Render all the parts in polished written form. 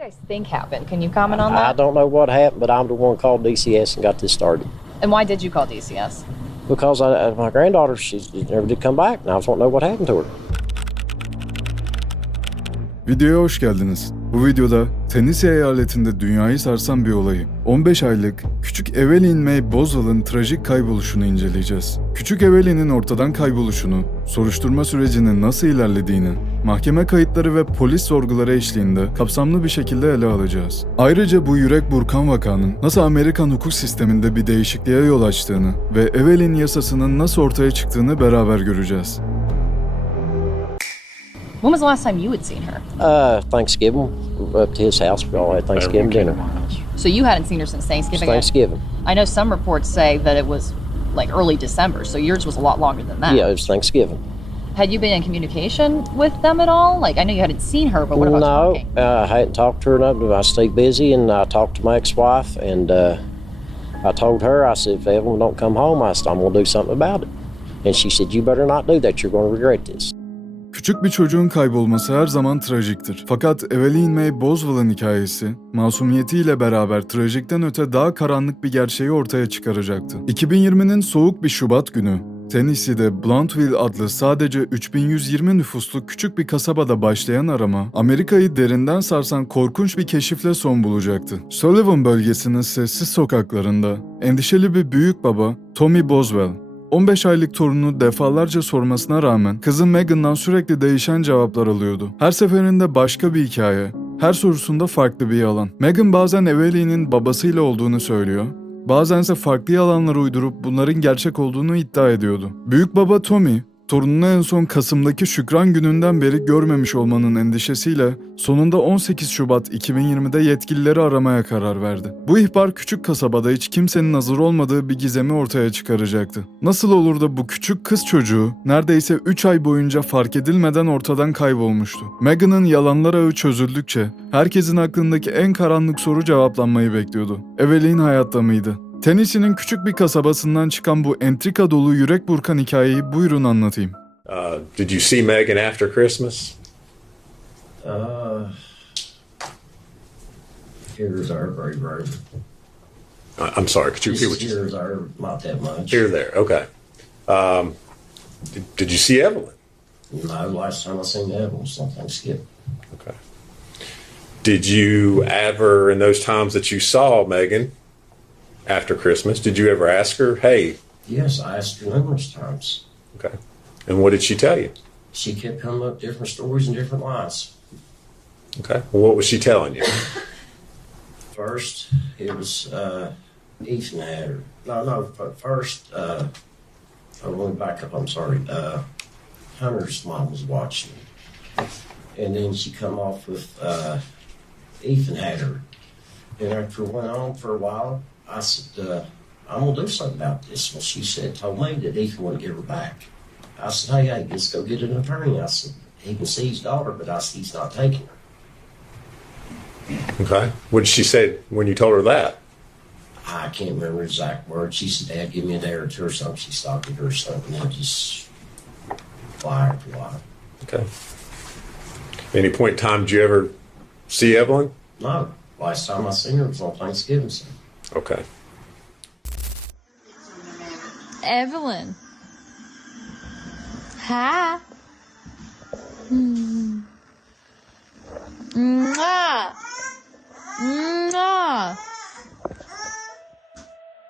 you guys think happened? Can you comment on that? I don't know what happened, but I'm the one called DCS and got this started. And why did you call DCS? Because my granddaughter, she never did come back, and I just want to know what happened to her. Videoya hoş geldiniz. Bu videoda Tennessee eyaletinde dünyayı sarsan bir olayı, 15 aylık küçük Evelyn Mae Boswell'ın trajik kayboluşunu inceleyeceğiz. Küçük Evelyn'in ortadan kayboluşunu, soruşturma sürecinin nasıl ilerlediğini, mahkeme kayıtları ve polis sorguları eşliğinde kapsamlı bir şekilde ele alacağız. Ayrıca bu yürek burkan vakanın nasıl Amerikan hukuk sisteminde bir değişikliğe yol açtığını ve Evelyn yasasının nasıl ortaya çıktığını beraber göreceğiz. When was the last time you had seen her? Thanksgiving, up to his house, we all had Thanksgiving dinner. So you hadn't seen her since Thanksgiving? Thanksgiving. I know some reports say that it was like early December, so yours was a lot longer than that. Yeah, it was Thanksgiving. Had you been in communication with them at all? Like, I know you hadn't seen her, but what about talking? No, I hadn't talked to her nothing. I stayed busy, and I talked to my ex-wife, and I told her, I said, if Evelyn don't come home, I said, I'm going to do something about it. And she said, you better not do that, you're going to regret this. Küçük bir çocuğun kaybolması her zaman trajiktir. Fakat Evelyn Mae Boswell'ın hikayesi, masumiyetiyle beraber trajikten öte daha karanlık bir gerçeği ortaya çıkaracaktı. 2020'nin soğuk bir Şubat günü, Tennessee'de Bluntville adlı sadece 3120 nüfuslu küçük bir kasabada başlayan arama, Amerika'yı derinden sarsan korkunç bir keşifle son bulacaktı. Sullivan bölgesinin sessiz sokaklarında, endişeli bir büyük baba, Tommy Boswell, 15 aylık torununu defalarca sormasına rağmen kızı Megan'dan sürekli değişen cevaplar alıyordu. Her seferinde başka bir hikaye, her sorusunda farklı bir yalan. Megan bazen Evelyn'in babasıyla olduğunu söylüyor, bazense farklı yalanlar uydurup bunların gerçek olduğunu iddia ediyordu. Büyük baba Tommy, torununu en son Kasım'daki Şükran gününden beri görmemiş olmanın endişesiyle sonunda 18 Şubat 2020'de yetkilileri aramaya karar verdi. Bu ihbar küçük kasabada hiç kimsenin hazır olmadığı bir gizemi ortaya çıkaracaktı. Nasıl olur da bu küçük kız çocuğu neredeyse 3 ay boyunca fark edilmeden ortadan kaybolmuştu? Megan'ın yalanlar ağı çözüldükçe herkesin aklındaki en karanlık soru cevaplanmayı bekliyordu. Evelyn hayatta mıydı? Tennessee'nin küçük bir kasabasından çıkan bu entrika dolu yürek burkan hikayeyi buyurun anlatayım. Did you see Megan after Christmas? Here's our very, very. I'm sorry, could you repeat what you said? Here's our not that much. Here, there, okay. Did you see Evelyn? No, last time I seen Evelyn was on Thanksgiving. Okay. Did you ever, in those times that you saw Megan after Christmas, did you ever ask her, hey? Yes, I asked her numerous times. Okay. And what did she tell you? She kept coming up with different stories and different lies. Okay. Well, what was she telling you? First, it was Ethan had her. No, first, let me back up, I'm sorry. Hunter's mom was watching. And then she come off with Ethan had her. And after it went on for a while, I said, I'm going to do something about this. Well, she said, told me that Ethan wouldn't give her back. I said, hey, let's go get an attorney. I said, he can see his daughter, but I said, he's not taking her. Okay. What did she say when you told her that? I can't remember exact words. She said, Dad, give me a day or two or something. She stopped at her or something. And just fly after fly. Okay. Any point in time did you ever see Evelyn? No. Last time I seen her was on Thanksgiving. So. Okay. Evelyn. Hi. Mwah. Mwah.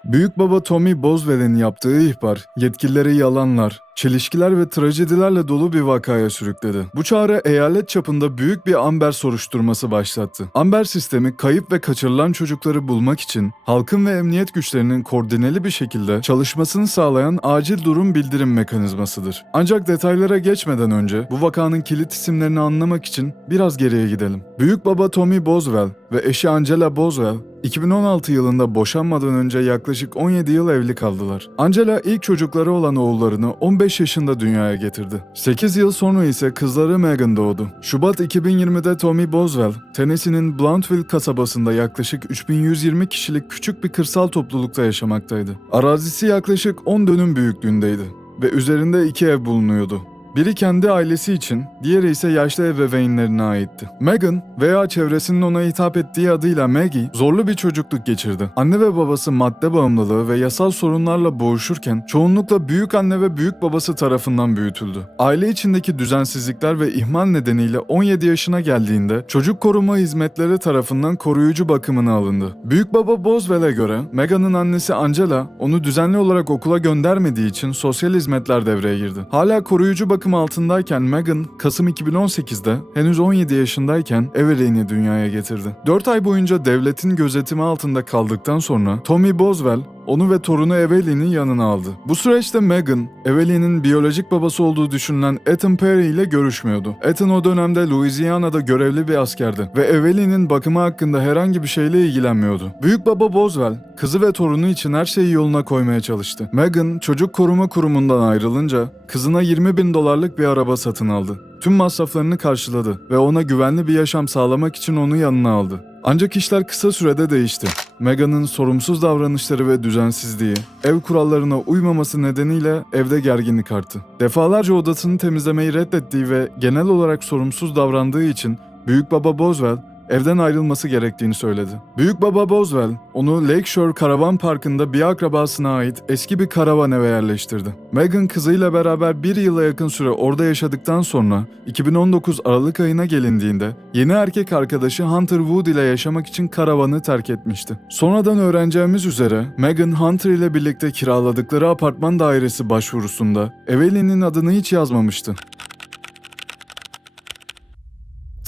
Büyük baba Tommy Boswell'in yaptığı ihbar, yetkilileri yalanlar, çelişkiler ve trajedilerle dolu bir vakaya sürükledi. Bu çağrı eyalet çapında büyük bir amber soruşturması başlattı. Amber sistemi kayıp ve kaçırılan çocukları bulmak için halkın ve emniyet güçlerinin koordineli bir şekilde çalışmasını sağlayan acil durum bildirim mekanizmasıdır. Ancak detaylara geçmeden önce bu vakanın kilit isimlerini anlamak için biraz geriye gidelim. Büyük baba Tommy Boswell ve eşi Angela Boswell 2016 yılında boşanmadan önce yaklaşık 17 yıl evli kaldılar. Angela ilk çocukları olan oğullarını 15 yaşında dünyaya getirdi. 8 yıl sonra ise kızları Megan doğdu. Şubat 2020'de Tommy Boswell, Tennessee'nin Bluntville kasabasında yaklaşık 3120 kişilik küçük bir kırsal toplulukta yaşamaktaydı. Arazisi yaklaşık 10 dönüm büyüklüğündeydi ve üzerinde 2 ev bulunuyordu. Biri kendi ailesi için, diğeri ise yaşlı ebeveynlerine aitti. Megan veya çevresinin ona hitap ettiği adıyla Maggie zorlu bir çocukluk geçirdi. Anne ve babası madde bağımlılığı ve yasal sorunlarla boğuşurken çoğunlukla büyük anne ve büyük babası tarafından büyütüldü. Aile içindeki düzensizlikler ve ihmal nedeniyle 17 yaşına geldiğinde çocuk koruma hizmetleri tarafından koruyucu bakımına alındı. Büyük baba Boswell'e göre Megan'ın annesi Angela onu düzenli olarak okula göndermediği için sosyal hizmetler devreye girdi. Hala koruyucu bakım altındayken Megan, Kasım 2018'de henüz 17 yaşındayken Evelyn'i dünyaya getirdi. 4 ay boyunca devletin gözetimi altında kaldıktan sonra Tommy Boswell onu ve torunu Evelyn'i yanına aldı. Bu süreçte Megan, Evelyn'in biyolojik babası olduğu düşünülen Ethan Perry ile görüşmüyordu. Ethan o dönemde Louisiana'da görevli bir askerdi ve Evelyn'in bakımı hakkında herhangi bir şeyle ilgilenmiyordu. Büyük baba Boswell, kızı ve torunu için her şeyi yoluna koymaya çalıştı. Megan, çocuk koruma kurumundan ayrılınca kızına $20,000 bir araba satın aldı. Tüm masraflarını karşıladı ve ona güvenli bir yaşam sağlamak için onu yanına aldı. Ancak işler kısa sürede değişti. Megan'ın sorumsuz davranışları ve düzensizliği, ev kurallarına uymaması nedeniyle evde gerginlik arttı. Defalarca odasını temizlemeyi reddettiği ve genel olarak sorumsuz davrandığı için Büyük baba Boswell evden ayrılması gerektiğini söyledi. Büyük baba Boswell onu Lakeshore Karavan Parkı'nda bir akrabasına ait eski bir karavan eve yerleştirdi. Megan kızıyla beraber bir yıla yakın süre orada yaşadıktan sonra 2019 Aralık ayına gelindiğinde yeni erkek arkadaşı Hunter Wood ile yaşamak için karavanı terk etmişti. Sonradan öğreneceğimiz üzere Megan Hunter ile birlikte kiraladıkları apartman dairesi başvurusunda Evelyn'in adını hiç yazmamıştı.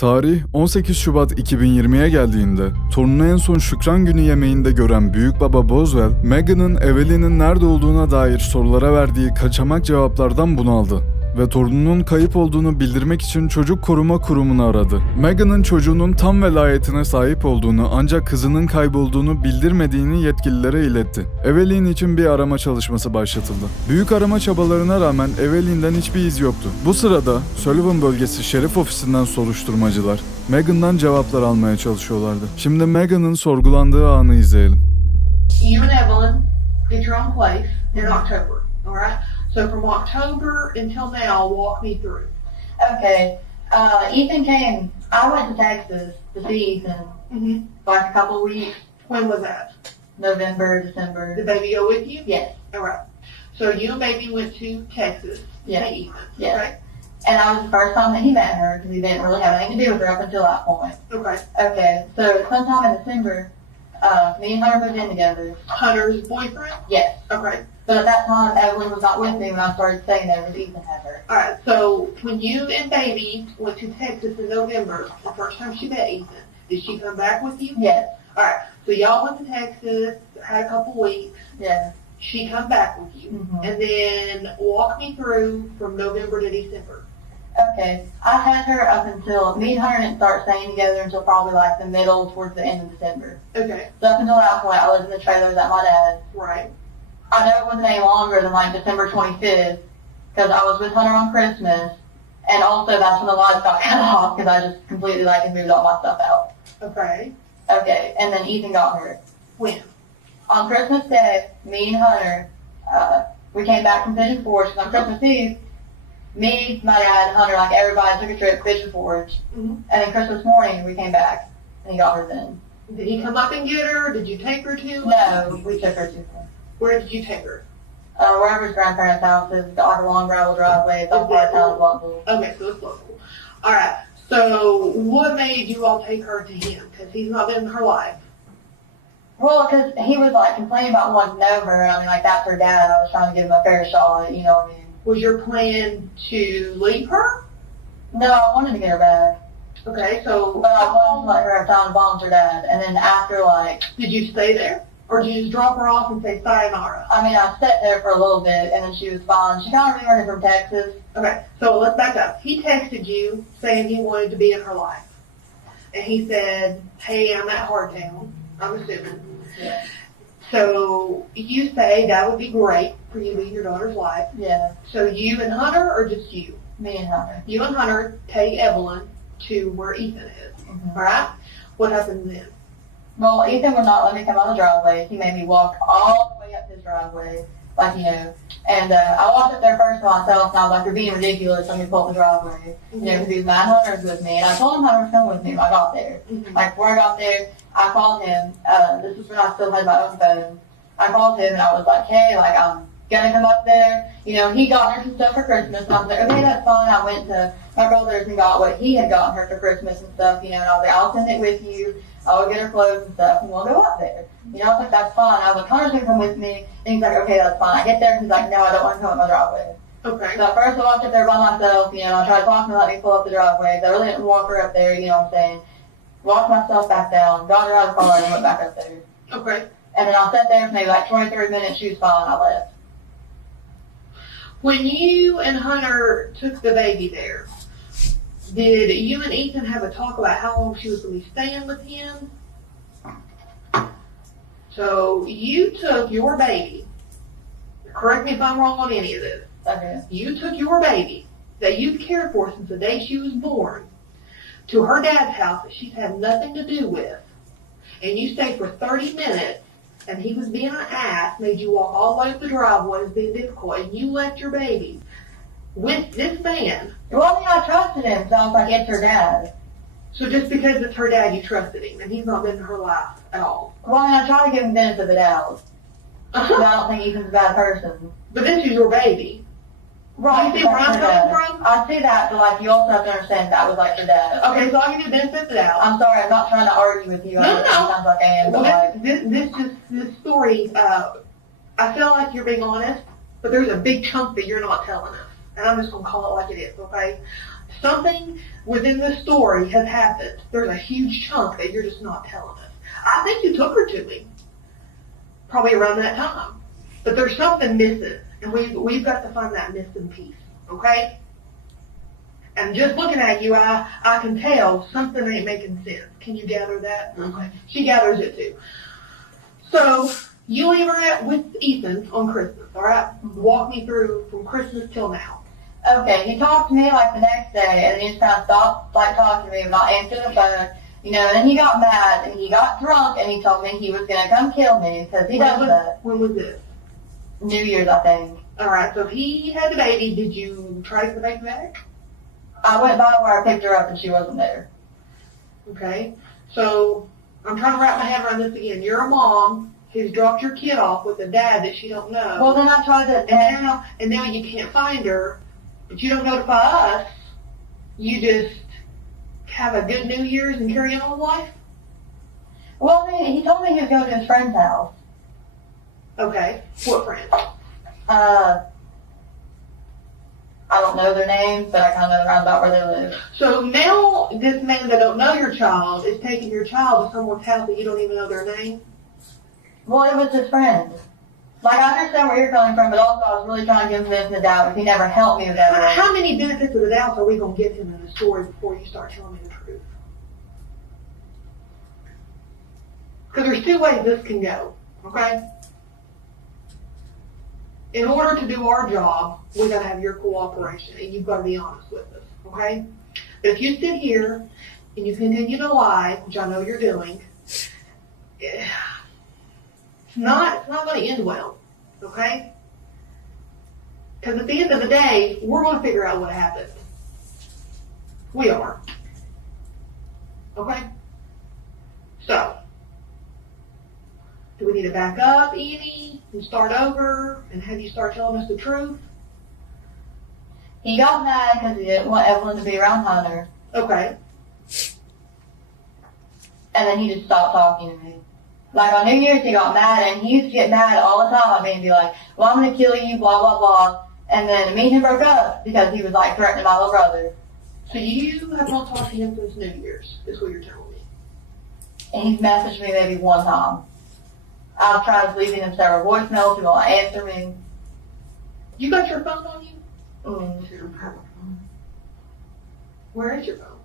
Tarih 18 Şubat 2020'ye geldiğinde torununu en son Şükran Günü yemeğinde gören büyük baba Boswell, Megan'ın Evelyn'in nerede olduğuna dair sorulara verdiği kaçamak cevaplardan bunaldı ve torununun kayıp olduğunu bildirmek için çocuk koruma kurumunu aradı. Megan'ın çocuğunun tam velayetine sahip olduğunu ancak kızının kaybolduğunu bildirmediğini yetkililere iletti. Evelyn için bir arama çalışması başlatıldı. Büyük arama çabalarına rağmen Evelyn'den hiçbir iz yoktu. Bu sırada Sullivan bölgesi şerif ofisinden soruşturmacılar Megan'dan cevaplar almaya çalışıyorlardı. Şimdi Megan'ın sorgulandığı anı izleyelim. You and Evelyn get your own place in October, all right? So from October until now, walk me through. Okay. Ethan came. I went to Texas to see Ethan like a couple of weeks. When was that? November, December. Did baby go with you? Yes. All right. So you and baby went to Texas to Yeah. see Ethan. Yeah. Right? And I was the first time that he met her because he didn't really have anything to do with her up until that point. Okay. Okay. So sometime in December, me and her moved in together. Hunter's boyfriend? Yes. Okay. But at that time, Evelyn was not with me when I started staying there because Ethan had her. All right. So when you and baby went to Texas in November, the first time she met Ethan, did she come back with you? Yes. All right. So y'all went to Texas, had a couple weeks. Yes. She come back with you. And then walk me through from November to December. Okay. I had her up until, me and her didn't start staying together until probably like the middle towards the end of December. Okay. So up until that point, I lived in the trailers at my dad's. Right. I know it wasn't any longer than like December 25th because I was with Hunter on Christmas, and also that's when the lights got cut off because I just completely like moved all my stuff out. Okay. Okay, and then Ethan got hurt. When? On Christmas Day, me and Hunter, we came back from Pigeon Forge because on Christmas Eve, me, my dad, Hunter, like everybody took a trip to Pigeon Forge, and then Christmas morning we came back and he got her then. Did he come up and get her? Did you take her to him? No, we took her to him. Where did you take her? Wherever his grandparents' house is, got like a long gravel driveway, it's off our town of Buckville. Okay, so it's local. All right. So what made you all take her to him? Because he's not been in her life. Well, because he was like complaining about wanting to know her. I mean, like that's her dad. I was trying to give him a fair shot. You know what I mean? Was your plan to leave her? No, I wanted to get her back, Okay, so but I wanted to let her have time to bond with her dad. And then after, like, did you stay there? Or did you just drop her off and say sayonara? I mean, I sat there for a little bit, and then she was fine. She kind of returned from Texas. Okay, so let's back up. He texted you saying he wanted to be in her life. And he said, hey, I'm at Hardtown. I'm assuming. Yeah. So you say that would be great for you to be in your daughter's life. Yeah. So you and Hunter, or just you? Me and Hunter. You and Hunter take Evelyn to where Ethan is. All right? What happens then? Well, Ethan would not let me come on the driveway. He made me walk all the way up his driveway, like, you know, And I walked up there first by myself, and I was like, "You're being ridiculous. Let me pull up the driveway." You know, because he was mad Hunter was with me, and I told him Hunter was coming with me when I got there. Like before I got there, I called him. This was when I still had my own phone. I called him and I was like, "Hey, like I'm gonna come up there." You know, he got her some stuff for Christmas, and I was like, "Okay, that's fine." I went to my brother's and got what he had gotten her for Christmas and stuff. You know, and I was like, "I'll send it with you. I'll get her clothes and stuff, and we'll go up there." You know, I was like, "That's fine." I was like, "Hunter's gonna come with me," and he's like, "Okay, that's fine." I get there, and he's like, "No, I don't want to come up my driveway." Okay. So at first I walked up there by myself, you know, I tried to talk him to let me pull up the driveway, but I really didn't walk her up there, you know what I'm saying. Walked myself back down, got her out of the car, and went back up there. Okay. And then I sat there for maybe like 20, 30 minutes, she was fine, I left. When you and Hunter took the baby there, did you and Ethan have a talk about how long she was going to be staying with him? So you took your baby, correct me if I'm wrong on any of this, Okay. you took your baby that you've cared for since the day she was born to her dad's house that she's had nothing to do with, and you stayed for 30 minutes, and he was being an ass, made you walk all the way up the driveway, was being difficult, and you left your baby with this man. Well, I mean, I trusted him, so I was like, it's her dad. So just because it's her dad, you trusted him, and he's not been in her life at all. Well, I mean, I try to give him the benefit of the doubt, but I don't think Ethan's a bad person. But this is your baby. Right, You see where I'm that's her coming dad. from? I see that, but like, you also have to understand that was like her dad. Okay, so I'll give you the benefit of the doubt. I'm sorry, I'm not trying to argue with you. No, I know it no. sounds like I am, but Well, like, this story, I feel like you're being honest, but there's a big chunk that you're not telling us. And I'm just going to call it like it is, okay? Something within this story has happened. There's a huge chunk that you're just not telling us. I think you took her to me, probably around that time. But there's something missing, and we've got to find that missing piece, okay? And just looking at you, I can tell something ain't making sense. Can you gather that? Okay. She gathers it too. So you leave her with Ethan on Christmas, all right? Walk me through from Christmas till now. okay, he talked to me like the next day, and then he just kind of stopped like talking to me, not answering the phone, you know, and then he got mad, and he got drunk, and he told me he was going to come kill me, because he does that. When was this? New Year's, I think. All right, so he had the baby. Did you try to get the baby back? I went by where I picked her up, and she wasn't there. Okay, so I'm trying to wrap my head around this again. You're a mom who's dropped your kid off with a dad that she don't know. Well, then I tried to... And now you can't find her, but you don't notify us. You just have a good New Year's and carry on with life? Well, I mean, he told me he was going to his friend's house. Okay, what friend? I don't know their names, but I kind of know around about where they live. So now this man that don't know your child is taking your child to someone's house that you don't even know their name? Well, it was his friend. Like, I understand where you're coming from, but also I was really trying to give him the benefit of the doubt, because he never helped me with that. How many benefits of the doubt are we going to give him in the story before you start telling me the truth? Because there's two ways this can go, okay? In order to do our job, we got to have your cooperation, and you've got to be honest with us, okay? But if you sit here and you continue to lie, which I know you're doing, it's not going to end well, okay? Because at the end of the day, we're going to figure out what happened. We are. Okay? So, do we need to back up, Edie, and start over and have you start telling us the truth? He got mad because he didn't want Evelyn to be around Hunter, Okay. and then he just stopped talking to me. Like, on New Year's, he got mad, and he used to get mad all the time at me and be like, well, I'm going to kill you, blah, blah, blah. And then me and him broke up because he was, like, threatening my little brother. So you have not talked to him since New Year's, is what you're telling me. And he's messaged me maybe one time. I've tried leaving him several voicemails, he won't answer me. You got your phone on you? Mm. Where is your phone?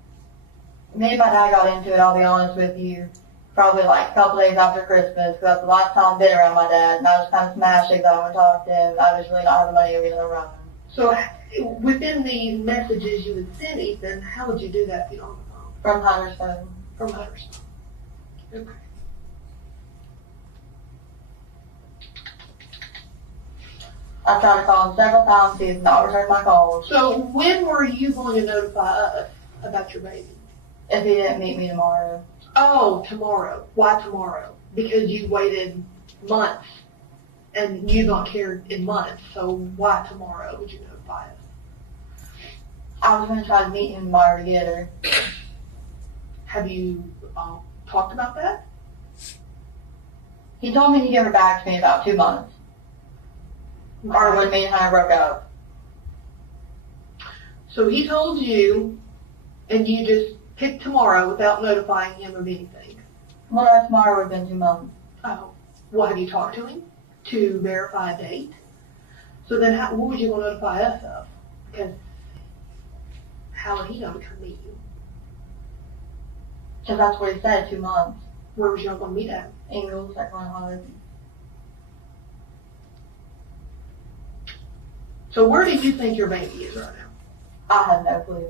Me and my dad got into it, I'll be honest with you, probably like a couple days after Christmas, because that's the last time I've been around my dad, and I was kind of smashed because I want to talk to him, and I was really not having money to get around him. So within the messages you would send Ethan, how would you do that if you don't have a phone? From Hunter's phone. From Hunter's phone. Okay. I tried to call him several times. He has not returned my calls. So when were you going to notify us about your baby? If he didn't meet me tomorrow. Oh, tomorrow. Why tomorrow? Because you waited months and you not cared in months. So why tomorrow would you notify us? I was going to try to meet him tomorrow to get her. Have you talked about that? He told me he'd give her back to me in about 2 months. Or when me and her broke up. So he told you, and you just picked tomorrow without notifying him of anything. Well, tomorrow would have been 2 months. Oh, well, have you talked to him to verify a date? So then what would you want to notify us of? Because how would he know to come meet you? Because that's what he said, 2 months. Where was y'all going to meet at? Ingles, that one holiday. So where do you think your baby is right now? I have no clue.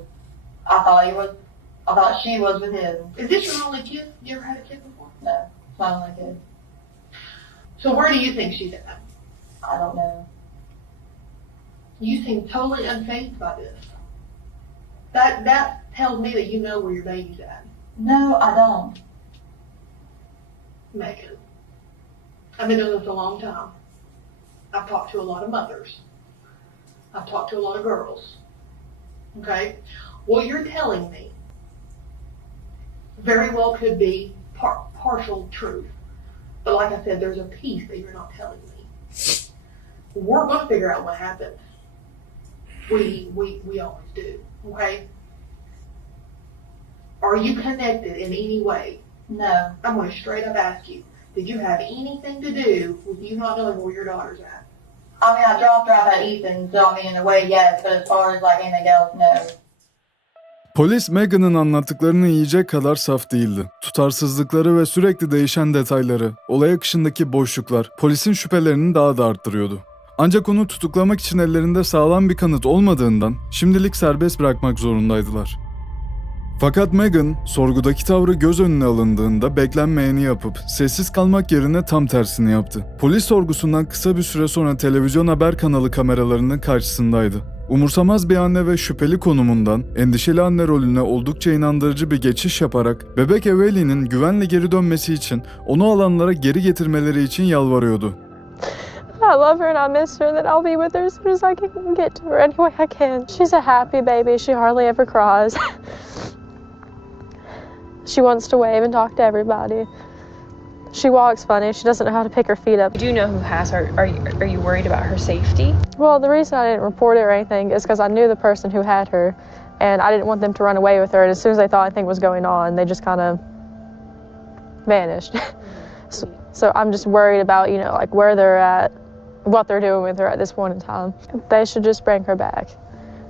I thought she was with him. Is this your only kid? You ever had a kid before? No, it's not like it. So where do you think she's at? I don't know. You seem totally unfazed by this. That tells me that you know where your baby's at. No, I don't. Megan, I've been doing this a long time. I've talked to a lot of mothers. I've talked to a lot of girls. Okay? What you're telling me very well could be partial truth. But like I said, there's a piece that you're not telling me. We're going to figure out what happened. We always do. Okay? Are you connected in any way? No. I'm going to straight up ask you, did you have anything to do with you not knowing where your daughter's at? I mean, I dropped her off at Ethan, so I mean, in a way, yes, but as far as like anything else, no. Polis Megan'ın anlattıklarını yiyecek kadar saf değildi. Tutarsızlıkları ve sürekli değişen detayları, olay akışındaki boşluklar polisin şüphelerini daha da arttırıyordu. Ancak onu tutuklamak için ellerinde sağlam bir kanıt olmadığından şimdilik serbest bırakmak zorundaydılar. Fakat Megan, sorgudaki tavrı göz önüne alındığında beklenmeyeni yapıp sessiz kalmak yerine tam tersini yaptı. Polis sorgusundan kısa bir süre sonra televizyon haber kanalı kameralarının karşısındaydı. Umursamaz bir anne ve şüpheli konumundan endişeli anne rolüne oldukça inandırıcı bir geçiş yaparak bebek Evelyn'in güvenle geri dönmesi için onu alanlara geri getirmeleri için yalvarıyordu. I love her and I miss her, that I'll be with her as soon as I can get to her any way I can. She's a happy baby. She hardly ever cries. She wants to wave and talk to everybody. She walks funny. She doesn't know how to pick her feet up. Do you know who has her? Are you worried about her safety? Well, the reason I didn't report it or anything is because I knew the person who had her, and I didn't want them to run away with her. And as soon as they thought anything was going on, they just kind of vanished. So I'm just worried about, you know, like where they're at, what they're doing with her at this point in time. They should just bring her back.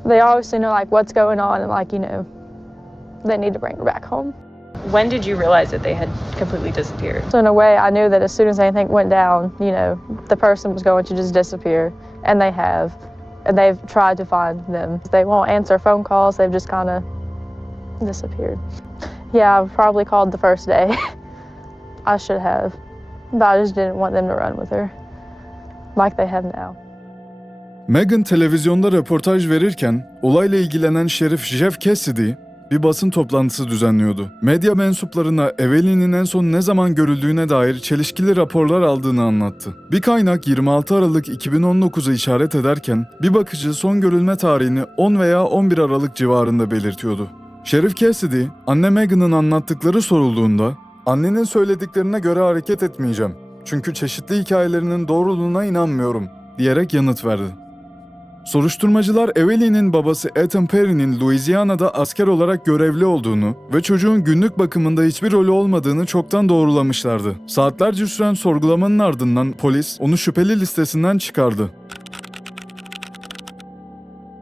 They obviously know like what's going on, and like, you know, they need to bring her back home. When did you realize that they had completely disappeared? So in a way, I knew that as soon as anything went down, you know, the person was going to just disappear, and they have. And they've tried to find them. They won't answer phone calls. They've just kind of disappeared. Yeah, I probably called the first day. I should have, but I just didn't want them to run with her like they have now. Megan televizyonda röportaj verirken olayla ilgilenen şerif Jeff Cassidy bir basın toplantısı düzenliyordu. Medya mensuplarına Evelyn'in en son ne zaman görüldüğüne dair çelişkili raporlar aldığını anlattı. Bir kaynak 26 Aralık 2019'u işaret ederken bir bakıcı son görülme tarihini 10 veya 11 Aralık civarında belirtiyordu. Şerif Cassidy, anne Megan'ın anlattıkları sorulduğunda "Annenin söylediklerine göre hareket etmeyeceğim. Çünkü çeşitli hikayelerinin doğruluğuna inanmıyorum," diyerek yanıt verdi. Soruşturmacılar Evelyn'in babası Ethan Perry'nin Louisiana'da asker olarak görevli olduğunu ve çocuğun günlük bakımında hiçbir rolü olmadığını çoktan doğrulamışlardı. Saatlerce süren sorgulamanın ardından polis onu şüpheli listesinden çıkardı.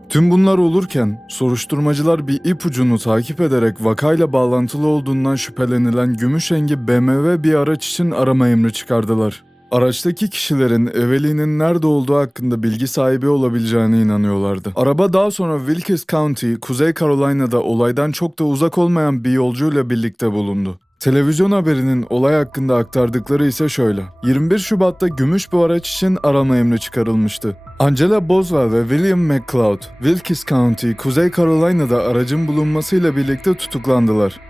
Tüm bunlar olurken soruşturmacılar bir ipucunu takip ederek vakayla bağlantılı olduğundan şüphelenilen gümüş rengi BMW bir araç için arama emri çıkardılar. Araçtaki kişilerin Evelyn'in nerede olduğu hakkında bilgi sahibi olabileceğine inanıyorlardı. Araba daha sonra Wilkes County, Kuzey Carolina'da olaydan çok da uzak olmayan bir yolcuyla birlikte bulundu. Televizyon haberinin olay hakkında aktardıkları ise şöyle. 21 Şubat'ta gümüş bir araç için arama emri çıkarılmıştı. Angela Boswell ve William McLeod, Wilkes County, Kuzey Carolina'da aracın bulunmasıyla birlikte tutuklandılar.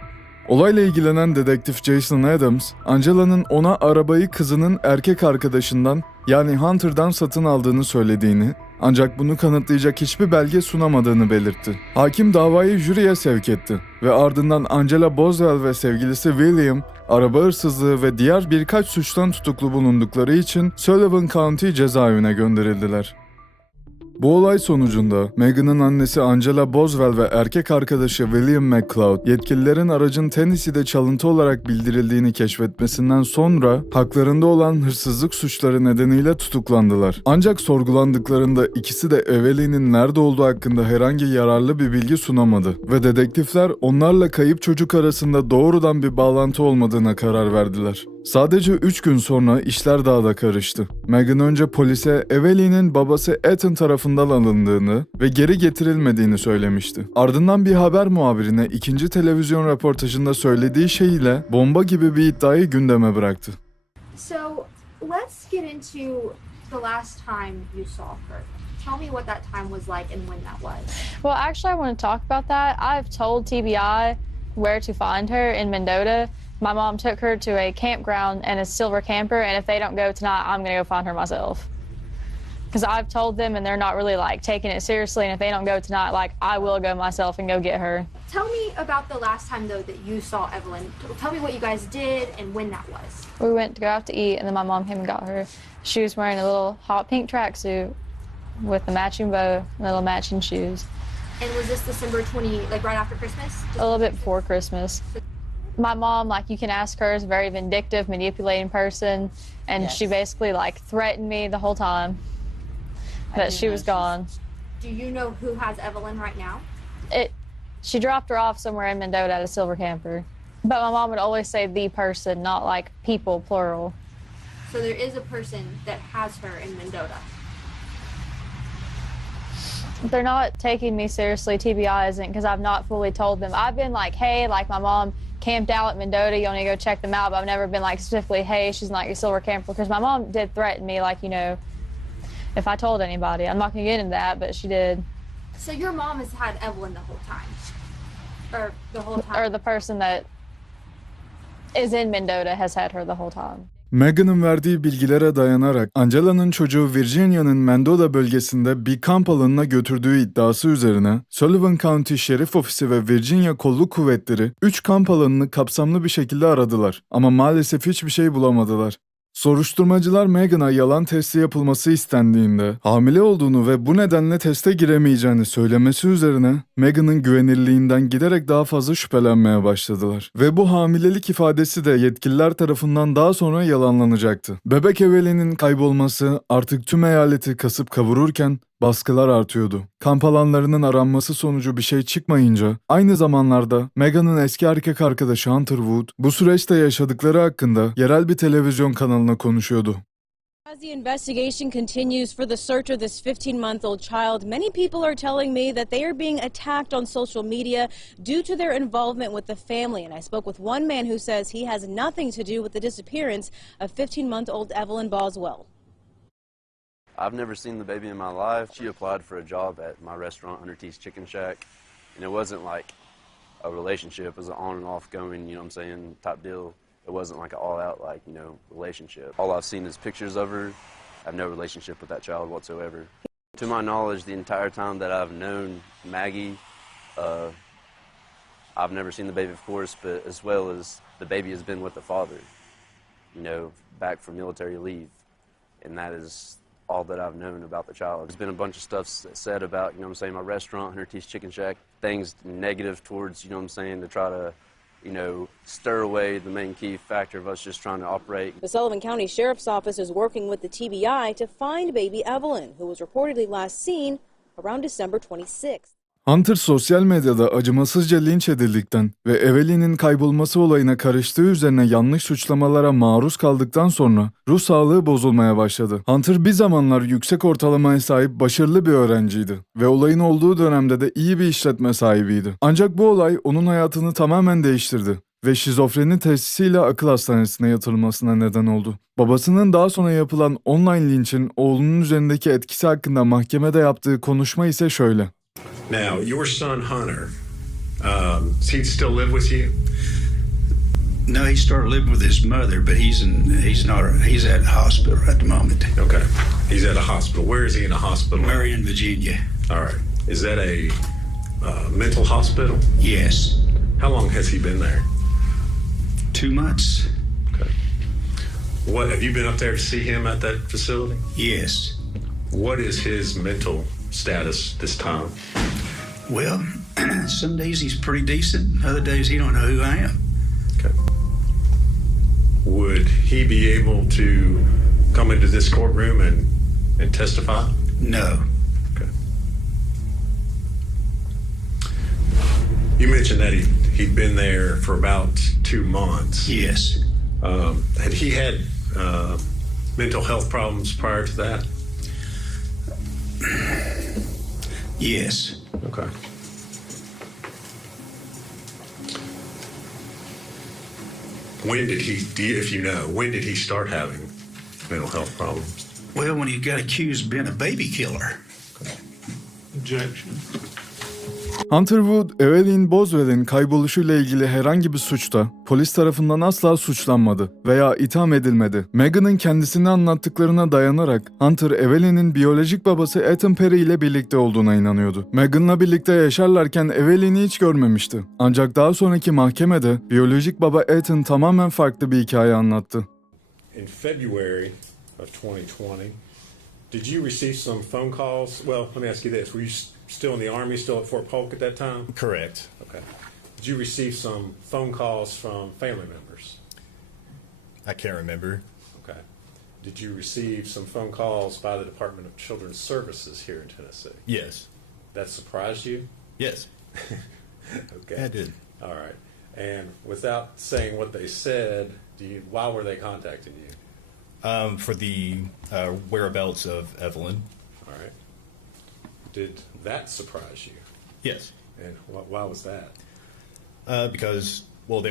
Olayla ilgilenen dedektif Jason Adams, Angela'nın ona arabayı kızının erkek arkadaşından yani Hunter'dan satın aldığını söylediğini, ancak bunu kanıtlayacak hiçbir belge sunamadığını belirtti. Hakim davayı jüriye sevk etti ve ardından Angela Boswell ve sevgilisi William, araba hırsızlığı ve diğer birkaç suçtan tutuklu bulundukları için Sullivan County cezaevine gönderildiler. Bu olay sonucunda Megan'ın annesi Angela Boswell ve erkek arkadaşı William McLeod, yetkililerin aracın Tennessee'de çalıntı olarak bildirildiğini keşfetmesinden sonra haklarında olan hırsızlık suçları nedeniyle tutuklandılar. Ancak sorgulandıklarında ikisi de Evelyn'in nerede olduğu hakkında herhangi yararlı bir bilgi sunamadı ve dedektifler onlarla kayıp çocuk arasında doğrudan bir bağlantı olmadığına karar verdiler. Sadece 3 gün sonra işler daha da karıştı. Megan önce polise Evelyn'in babası Ethan tarafından alındığını ve geri getirilmediğini söylemişti. Ardından bir haber muhabirine ikinci televizyon röportajında söylediği şeyle bomba gibi bir iddiayı gündeme bıraktı. So, let's get into the last time you saw her. Tell me what that time was like and when that was. Well, actually, I want to talk about that. I've told TBI where to find her in Mendota. My mom took her to a campground and a silver camper, and if they don't go tonight, I'm going to go find her myself. Because I've told them, and they're not really, like, taking it seriously, and if they don't go tonight, like, I will go myself and go get her. Tell me about the last time, though, that you saw Evelyn. Tell me what you guys did and when that was. We went to go out to eat, and then my mom came and got her. She was wearing a little hot pink tracksuit with a matching bow and little matching shoes. And was this December 20, like, right after Christmas? A little bit before Christmas. My mom, like, you can ask her, is a very vindictive, manipulating person, and Yes. she basically, like, threatened me the whole time that she was gone. Do you know who has Evelyn right now? She dropped her off somewhere in Mendota at a silver camper. But my mom would always say the person, not, like, people, plural. So there is a person that has her in Mendota. They're not taking me seriously, TBI isn't, because I've not fully told them. I've been like, hey, like, my mom camped out at Mendota, you want to go check them out, but I've never been like specifically, hey, she's not your silver camper, because my mom did threaten me, like, you know, if I told anybody. I'm not going to get into that, but she did. So your mom has had Evelyn the whole time? Or the whole time? Or the person that is in Mendota has had her the whole time. Megan'ın verdiği bilgilere dayanarak Angela'nın çocuğu Virginia'nın Mendota bölgesinde bir kamp alanına götürdüğü iddiası üzerine Sullivan County Şerif Ofisi ve Virginia Kolluk Kuvvetleri 3 kamp alanını kapsamlı bir şekilde aradılar ama maalesef hiçbir şey bulamadılar. Soruşturmacılar Megan'a yalan testi yapılması istendiğinde hamile olduğunu ve bu nedenle teste giremeyeceğini söylemesi üzerine Megan'ın güvenilirliğinden giderek daha fazla şüphelenmeye başladılar. Ve bu hamilelik ifadesi de yetkililer tarafından daha sonra yalanlanacaktı. Bebek Evelyn'in kaybolması artık tüm eyaleti kasıp kavururken baskılar artıyordu. Kamp alanlarının aranması sonucu bir şey çıkmayınca aynı zamanlarda Megan'ın eski erkek arkadaşı Hunter Wood bu süreçte yaşadıkları hakkında yerel bir televizyon kanalına konuşuyordu. As the investigation continues for the search of this 15-month-old child, many people are telling me that they are being attacked on social media due to their involvement with the family. And I spoke with one man who says he has nothing to do with the disappearance of 15-month-old Evelyn Boswell. I've never seen the baby in my life. She applied for a job at my restaurant, Hunter T's Chicken Shack, and it wasn't like a relationship. It was an on and off going, you know what I'm saying, type deal. It wasn't like an all out, like, you know, relationship. All I've seen is pictures of her. I have no relationship with that child whatsoever. To my knowledge, the entire time that I've known Maggie, I've never seen the baby, of course, but as well as the baby has been with the father, you know, back from military leave, and that is all that I've known about the child. There's been a bunch of stuff said about, you know what I'm saying, my restaurant, Hunter T's Chicken Shack, things negative towards, you know what I'm saying, to try to, you know, stir away the main key factor of us just trying to operate. The Sullivan County Sheriff's Office is working with the TBI to find baby Evelyn, who was reportedly last seen around December 26th. Hunter sosyal medyada acımasızca linç edildikten ve Evelyn'in kaybolması olayına karıştığı üzerine yanlış suçlamalara maruz kaldıktan sonra ruh sağlığı bozulmaya başladı. Hunter bir zamanlar yüksek ortalamaya sahip başarılı bir öğrenciydi ve olayın olduğu dönemde de iyi bir işletme sahibiydi. Ancak bu olay onun hayatını tamamen değiştirdi ve şizofreni teşhisiyle akıl hastanesine yatırılmasına neden oldu. Babasının daha sonra yapılan online linçin oğlunun üzerindeki etkisi hakkında mahkemede yaptığı konuşma ise şöyle. Now, your son Hunter, does he still live with you? No, he started living with his mother, but he's at the hospital at the moment. Okay, he's at a hospital. Where is he in a hospital? Marion, Virginia. All right. Is that a mental hospital? Yes. How long has he been there? 2 months. Okay. What, have you been up there to see him at that facility? Yes. What is his mental status this time? Well, some days he's pretty decent. Other days he don't know who I am. Okay. Would he be able to come into this courtroom and testify? No. Okay. You mentioned that he'd been there for about 2 months. Yes. Had he had mental health problems prior to that? Yes. Okay. When did he, if you know, when did he start having mental health problems? Well, when he got accused of being a baby killer. Objection. Hunter Wood, Evelyn Boswell'in kayboluşuyla ilgili herhangi bir suçta polis tarafından asla suçlanmadı veya itham edilmedi. Megan'ın kendisini anlattıklarına dayanarak Hunter, Evelyn'in biyolojik babası Ethan Perry ile birlikte olduğuna inanıyordu. Megan'la birlikte yaşarlarken Evelyn'i hiç görmemişti. Ancak daha sonraki mahkemede biyolojik baba Ethan tamamen farklı bir hikaye anlattı. In February of 2020, did you receive some phone calls? Well, let me ask you this. Were you still in the Army, still at Fort Polk at that time? Correct. Okay. Did you receive some phone calls from family members? I can't remember. Okay. Did you receive some phone calls by the Department of Children's Services here in Tennessee? Yes. That surprised you? Yes. Okay. I did. All right. And without saying what they said, why were they contacting you? For the whereabouts of Evelyn. All right. Did that surprise you? Yes. And why was that? Because, well,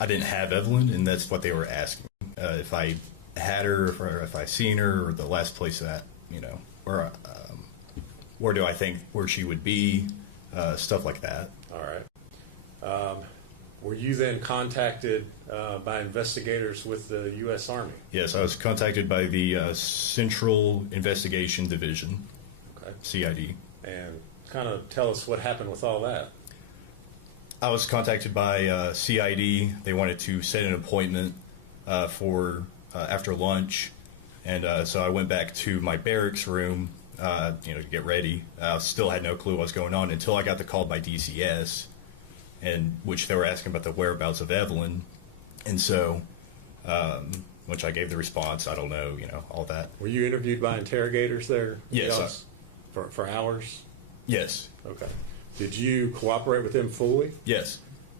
I didn't have Evelyn, and that's what they were asking. If I had her, or if I seen her, or the last place that, where do I think where she would be, stuff like that. All right. Were you then contacted by investigators with the U.S. Army? Yes, I was contacted by the Central Investigation Division, okay. CID. And kind of tell us what happened with all that. I was contacted by CID. They wanted to set an appointment for after lunch, and so I went back to my barracks room, to get ready. I still had no clue what was going on until I got the call by DCS, and which they were asking about the whereabouts of Evelyn, and so, which I gave the response. I don't know, all that. Were you interviewed by interrogators there? Yes. For hours? Yes. Okay. Did you cooperate with them fully? Yes.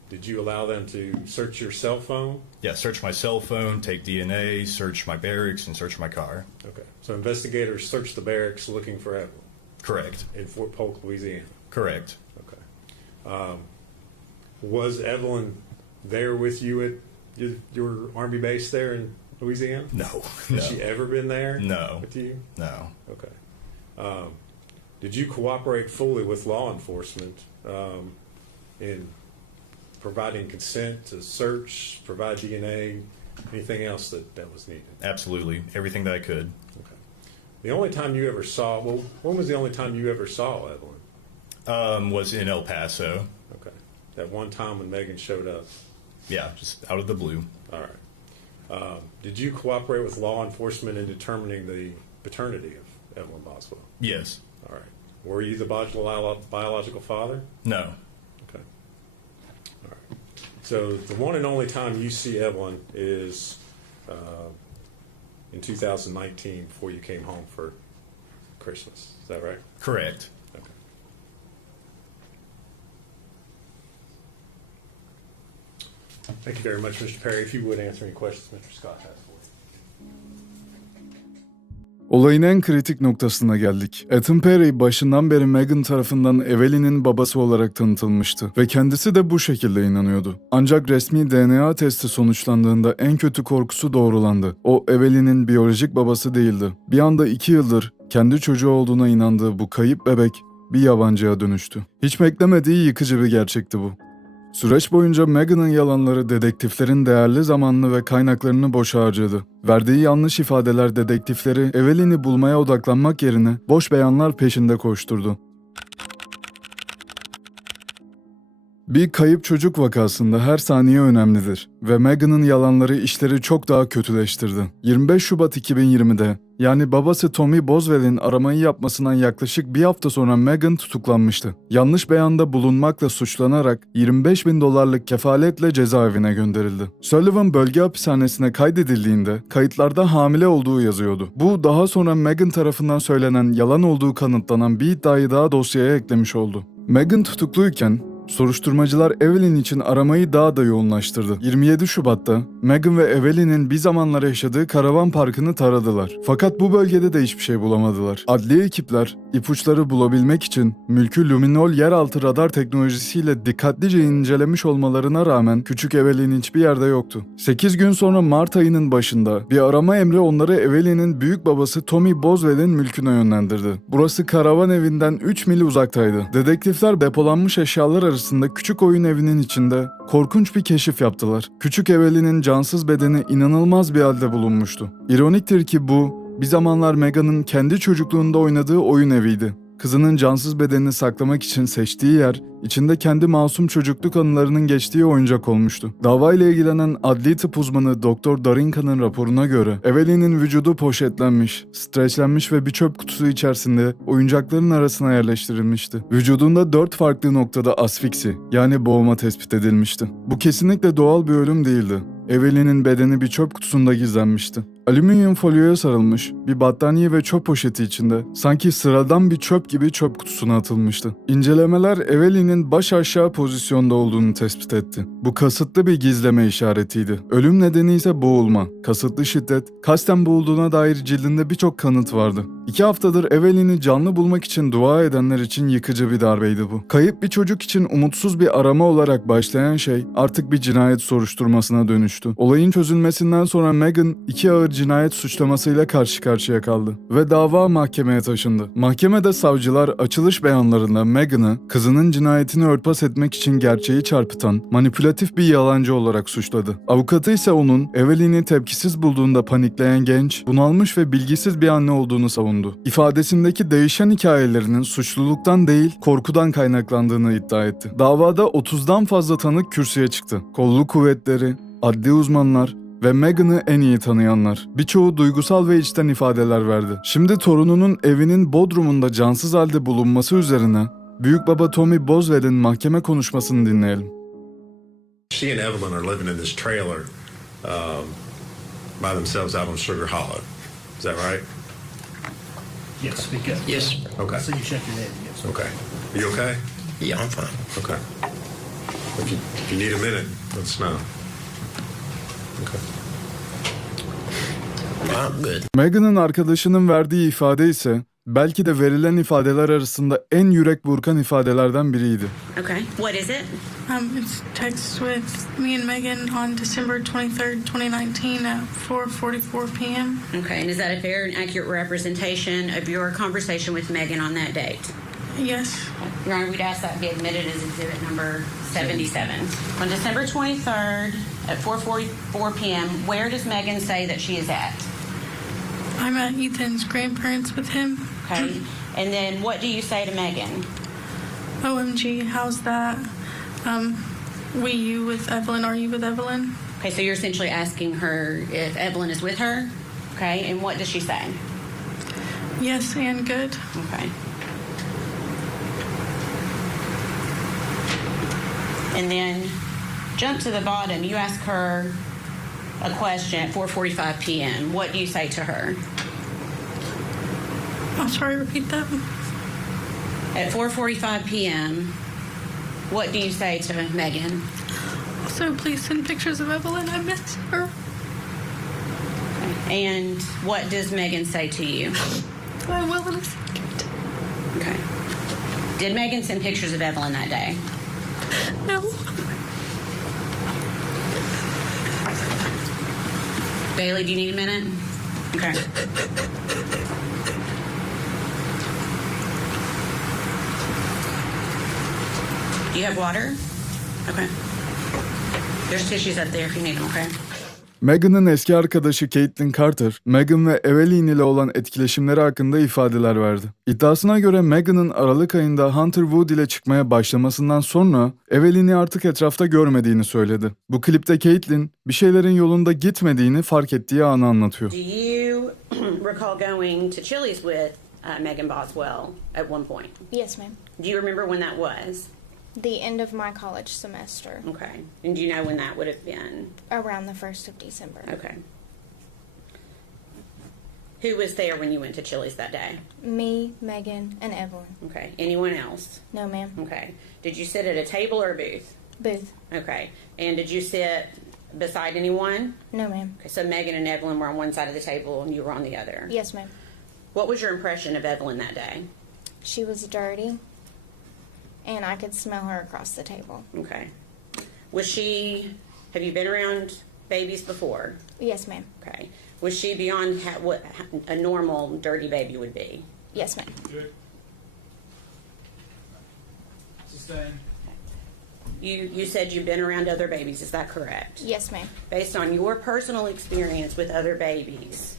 Did you allow them to search your cell phone? Yeah, search my cell phone, take DNA, search my barracks, and search my car. Okay. So investigators searched the barracks looking for Evelyn? Correct. In Fort Polk, Louisiana? Correct. Okay. Was Evelyn there with you at your Army base there in Louisiana? No. Has she ever been there? No. With you? No. Okay. Did you cooperate fully with law enforcement in providing consent to search, provide DNA, anything else that was needed? Absolutely. Everything that I could. Okay. The only time you ever saw, when was the only time you ever saw Evelyn? Was in El Paso. Okay. That one time when Megan showed up? Yeah, just out of the blue. All right. Did you cooperate with law enforcement in determining the paternity of Evelyn Boswell? Yes. All right. Were you the biological father? No. Okay. All right. So the one and only time you see Evelyn is in 2019 before you came home for Christmas. Is that right? Correct. Okay. Thank you very much, Mr. Perry. If you would answer any questions Mr. Scott has for you. Olayın en kritik noktasına geldik. Ethan Perry başından beri Megan tarafından Evelyn'in babası olarak tanıtılmıştı ve kendisi de bu şekilde inanıyordu. Ancak resmi DNA testi sonuçlandığında en kötü korkusu doğrulandı. O Evelyn'in biyolojik babası değildi. Bir anda 2 yıldır kendi çocuğu olduğuna inandığı bu kayıp bebek bir yabancıya dönüştü. Hiç beklemediği yıkıcı bir gerçekti bu. Süreç boyunca Megan'ın yalanları dedektiflerin değerli zamanını ve kaynaklarını boşa harcadı. Verdiği yanlış ifadeler dedektifleri Evelyn'i bulmaya odaklanmak yerine boş beyanlar peşinde koşturdu. Bir kayıp çocuk vakasında her saniye önemlidir ve Megan'ın yalanları işleri çok daha kötüleştirdi. 25 Şubat 2020'de yani babası Tommy Boswell'in aramayı yapmasından yaklaşık bir hafta sonra Megan tutuklanmıştı. Yanlış beyanda bulunmakla suçlanarak $25.000 kefaletle cezaevine gönderildi. Sullivan bölge hapishanesine kaydedildiğinde kayıtlarda hamile olduğu yazıyordu. Bu daha sonra Megan tarafından söylenen yalan olduğu kanıtlanan bir iddiayı daha dosyaya eklemiş oldu. Megan tutukluyken soruşturmacılar Evelyn için aramayı daha da yoğunlaştırdı. 27 Şubat'ta Megan ve Evelyn'in bir zamanlar yaşadığı karavan parkını taradılar. Fakat bu bölgede de hiçbir şey bulamadılar. Adliye ekipler ipuçları bulabilmek için mülkü luminol yeraltı radar teknolojisiyle dikkatlice incelemiş olmalarına rağmen küçük Evelyn hiçbir yerde yoktu. 8 gün sonra Mart ayının başında bir arama emri onları Evelyn'in büyük babası Tommy Boswell'in mülküne yönlendirdi. Burası karavan evinden 3 mil uzaktaydı. Dedektifler depolanmış eşyalar arasında küçük oyun evinin içinde korkunç bir keşif yaptılar. Küçük Evelyn'in cansız bedeni inanılmaz bir halde bulunmuştu. İroniktir ki bu, bir zamanlar Megan'ın kendi çocukluğunda oynadığı oyun eviydi. Kızının cansız bedenini saklamak için seçtiği yer, içinde kendi masum çocukluk anılarının geçtiği oyuncak olmuştu. Davayla ilgilenen adli tıp uzmanı Dr. Darinka'nın raporuna göre Evelyn'in vücudu poşetlenmiş, streçlenmiş ve bir çöp kutusu içerisinde oyuncakların arasına yerleştirilmişti. Vücudunda 4 farklı noktada asfiksi yani boğulma tespit edilmişti. Bu kesinlikle doğal bir ölüm değildi. Evelyn'in bedeni bir çöp kutusunda gizlenmişti. Alüminyum folyoya sarılmış, bir battaniye ve çöp poşeti içinde sanki sıradan bir çöp gibi çöp kutusuna atılmıştı. İncelemeler Evelyn'in baş aşağı pozisyonda olduğunu tespit etti. Bu kasıtlı bir gizleme işaretiydi. Ölüm nedeni ise boğulma, kasıtlı şiddet, kasten boğulduğuna dair cildinde birçok kanıt vardı. 2 haftadır Evelyn'i canlı bulmak için dua edenler için yıkıcı bir darbeydi bu. Kayıp bir çocuk için umutsuz bir arama olarak başlayan şey artık bir cinayet soruşturmasına dönüştü. Olayın çözülmesinden sonra Megan 2 ağır cinayet suçlamasıyla karşı karşıya kaldı ve dava mahkemeye taşındı. Mahkemede savcılar açılış beyanlarında Megan'ı kızının cinayetini örtbas etmek için gerçeği çarpıtan manipülatif bir yalancı olarak suçladı. Avukatı ise onun Evelyn'i tepkisiz bulduğunda panikleyen genç, bunalmış ve bilgisiz bir anne olduğunu savundu. İfadesindeki değişen hikayelerinin suçluluktan değil, korkudan kaynaklandığını iddia etti. Davada 30'dan fazla tanık kürsüye çıktı. Kolluk kuvvetleri, adli uzmanlar ve Megan'ı en iyi tanıyanlar. Birçoğu duygusal ve içten ifadeler verdi. Şimdi torununun evinin bodrumunda cansız halde bulunması üzerine büyük baba Tommy Boswell'in mahkeme konuşmasını dinleyelim. She and Evelyn are living in this trailer by themselves out on Sugar Hollow. Is that right? Yes, because Yes. Okay. so you check your name. Yes. Okay. Are you okay? Yeah, I'm fine. Okay. If you need a minute, let us know. Okay. I'm good. Megan'ın arkadaşının verdiği ifade ise belki de verilen ifadeler arasında en yürek burkan ifadelerden biriydi. Okay. What is it? It's text with me and Megan on December 23rd, 2019 at 4:44 p.m. Okay. And is that a fair and accurate representation of your conversation with Megan on that date? Yes. Your Honor, we'd ask that be admitted as exhibit number 77. On December 23rd at 4:44 p.m., where does Megan say that she is at? I'm at Ethan's grandparents with him. Okay. And then what do you say to Megan? OMG, how's that? We, you with Evelyn, are you with Evelyn? Okay, so you're essentially asking her if Evelyn is with her. Okay, and what does she say? Yes, and good. Okay. And then jump to the bottom. You ask her a question at 4:45 p.m. What do you say to her? I'm sorry, repeat that. At 4:45 p.m., what do you say to Megan? Also, please send pictures of Evelyn. I miss her. And what does Megan say to you? I will in a second. Okay. Did Megan send pictures of Evelyn that day? No. Bailey, do you need a minute? Okay. Do you have water? Okay. There's tissues up there if you need them, okay? Megan'ın eski arkadaşı Caitlin Carter, Megan ve Evelyn ile olan etkileşimleri hakkında ifadeler verdi. İddiasına göre Megan'ın Aralık ayında Hunter Wood ile çıkmaya başlamasından sonra Evelyn'i artık etrafta görmediğini söyledi. Bu klipte Caitlin bir şeylerin yolunda gitmediğini fark ettiği anı anlatıyor. Do you recall going to Chili's with Megan Boswell at one point? Yes, ma'am. Do you remember when that was? The end of my college semester. Okay. And do you know when that would have been? Around the 1st of December. Okay. Who was there when you went to Chili's that day? Me, Megan, and Evelyn. Okay. Anyone else? No, ma'am. Okay. Did you sit at a table or a booth? Booth. Okay. And did you sit beside anyone? No, ma'am. Okay. So Megan and Evelyn were on one side of the table and you were on the other? Yes, ma'am. What was your impression of Evelyn that day? She was dirty, and I could smell her across the table. Okay. Was she, have you been around babies before? Yes, ma'am. Okay. Was she beyond what a normal dirty baby would be? Yes, ma'am. Sustain. You said you've been around other babies, is that correct? Yes, ma'am. Based on your personal experience with other babies,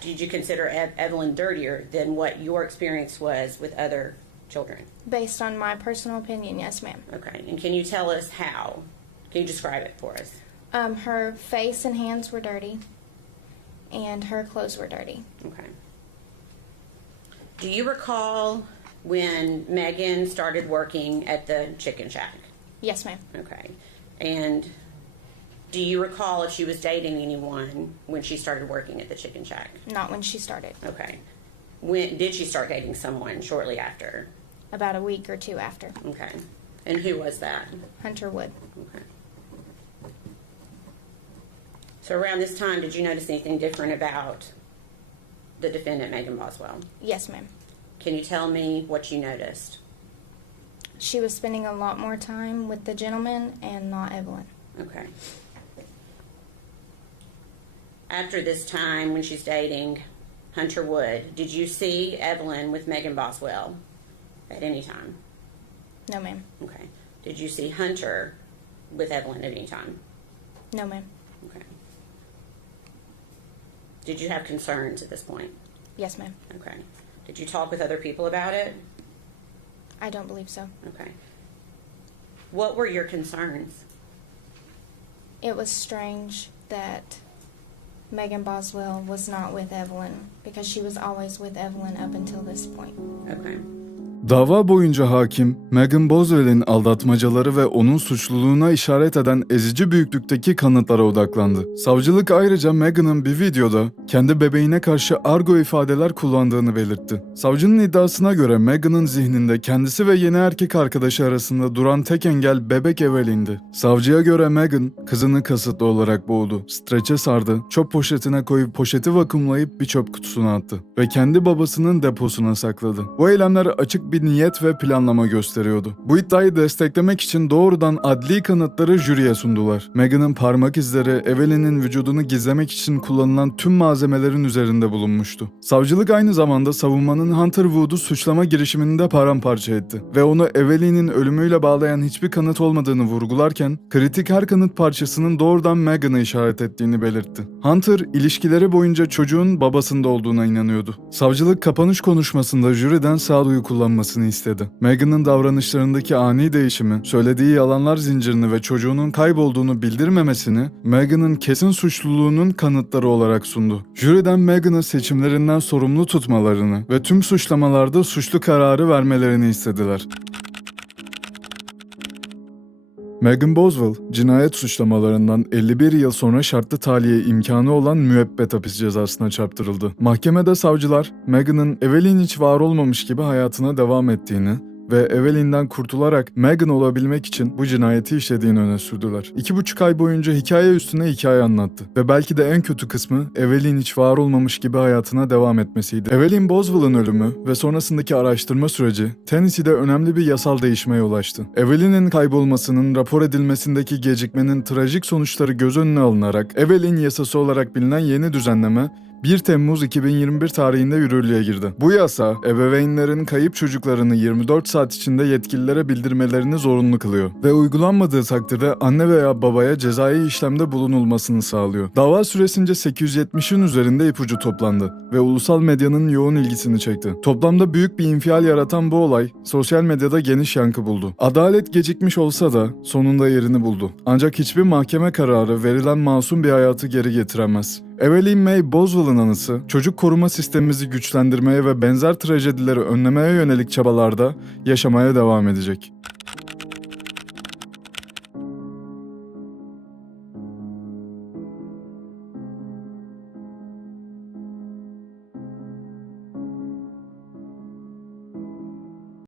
did you consider Evelyn dirtier than what your experience was with other children? Based on my personal opinion, yes, ma'am. Okay. And can you tell us how? Can you describe it for us? Her face and hands were dirty, and her clothes were dirty. Okay. Do you recall when Megan started working at the chicken shack? Yes, ma'am. Okay. And do you recall if she was dating anyone when she started working at the chicken shack? Not when she started. Okay. When did she start dating someone shortly after? About a week or two after. Okay. And who was that? Hunter Wood. Okay. So around this time, did you notice anything different about the defendant, Megan Boswell? Yes, ma'am. Can you tell me what you noticed? She was spending a lot more time with the gentleman and not Evelyn. Okay. After this time, when she's dating Hunter Wood, did you see Evelyn with Megan Boswell at any time? No, ma'am. Okay. Did you see Hunter with Evelyn at any time? No, ma'am. Okay. Did you have concerns at this point? Yes, ma'am. Okay. Did you talk with other people about it? I don't believe so. Okay. What were your concerns? It was strange that Megan Boswell was not with Evelyn because she was always with Evelyn up until this point. Okay. Dava boyunca hakim, Megan Boswell'in aldatmacaları ve onun suçluluğuna işaret eden ezici büyüklükteki kanıtlara odaklandı. Savcılık ayrıca Megan'ın bir videoda kendi bebeğine karşı argo ifadeler kullandığını belirtti. Savcının iddiasına göre Megan'ın zihninde kendisi ve yeni erkek arkadaşı arasında duran tek engel bebek Evelyn'di. Savcıya göre Megan, kızını kasıtlı olarak boğdu, streçe sardı, çöp poşetine koyup poşeti vakumlayıp bir çöp kutusuna attı ve kendi babasının deposuna sakladı. Bu eylemler açık bir niyet ve planlama gösteriyordu. Bu iddiayı desteklemek için doğrudan adli kanıtları jüriye sundular. Megan'ın parmak izleri Evelyn'in vücudunu gizlemek için kullanılan tüm malzemelerin üzerinde bulunmuştu. Savcılık aynı zamanda savunmanın Hunter Wood'u suçlama girişimini de paramparça etti ve onu Evelyn'in ölümüyle bağlayan hiçbir kanıt olmadığını vurgularken kritik her kanıt parçasının doğrudan Megan'ı işaret ettiğini belirtti. Hunter, ilişkileri boyunca çocuğun babasında olduğuna inanıyordu. Savcılık kapanış konuşmasında jüriden sağduyu kullanmasını istedi. Megan'ın davranışlarındaki ani değişimi, söylediği yalanlar zincirini ve çocuğunun kaybolduğunu bildirmemesini Megan'ın kesin suçluluğunun kanıtları olarak sundu. Jüriden Megan'ı seçimlerinden sorumlu tutmalarını ve tüm suçlamalarda suçlu kararı vermelerini istediler. Megan Boswell, cinayet suçlamalarından 51 yıl sonra şartlı tahliye imkanı olan müebbet hapis cezasına çarptırıldı. Mahkemede savcılar, Megan'ın Evelyn hiç var olmamış gibi hayatına devam ettiğini ve Evelyn'den kurtularak Megan olabilmek için bu cinayeti işlediğini öne sürdüler. 2,5 ay boyunca hikaye üstüne hikaye anlattı ve belki de en kötü kısmı Evelyn hiç var olmamış gibi hayatına devam etmesiydi. Evelyn Boswell'ın ölümü ve sonrasındaki araştırma süreci Tennessee'de önemli bir yasal değişmeye yol açtı. Evelyn'in kaybolmasının rapor edilmesindeki gecikmenin trajik sonuçları göz önüne alınarak Evelyn yasası olarak bilinen yeni düzenleme 1 Temmuz 2021 tarihinde yürürlüğe girdi. Bu yasa, ebeveynlerin kayıp çocuklarını 24 saat içinde yetkililere bildirmelerini zorunlu kılıyor ve uygulanmadığı takdirde anne veya babaya cezai işlemde bulunulmasını sağlıyor. Dava süresince 870'in üzerinde ipucu toplandı ve ulusal medyanın yoğun ilgisini çekti. Toplamda büyük bir infial yaratan bu olay, sosyal medyada geniş yankı buldu. Adalet gecikmiş olsa da sonunda yerini buldu. Ancak hiçbir mahkeme kararı verilen masum bir hayatı geri getiremez. Evelyn Mae Boswell'ın anısı, çocuk koruma sistemimizi güçlendirmeye ve benzer trajedileri önlemeye yönelik çabalarda yaşamaya devam edecek.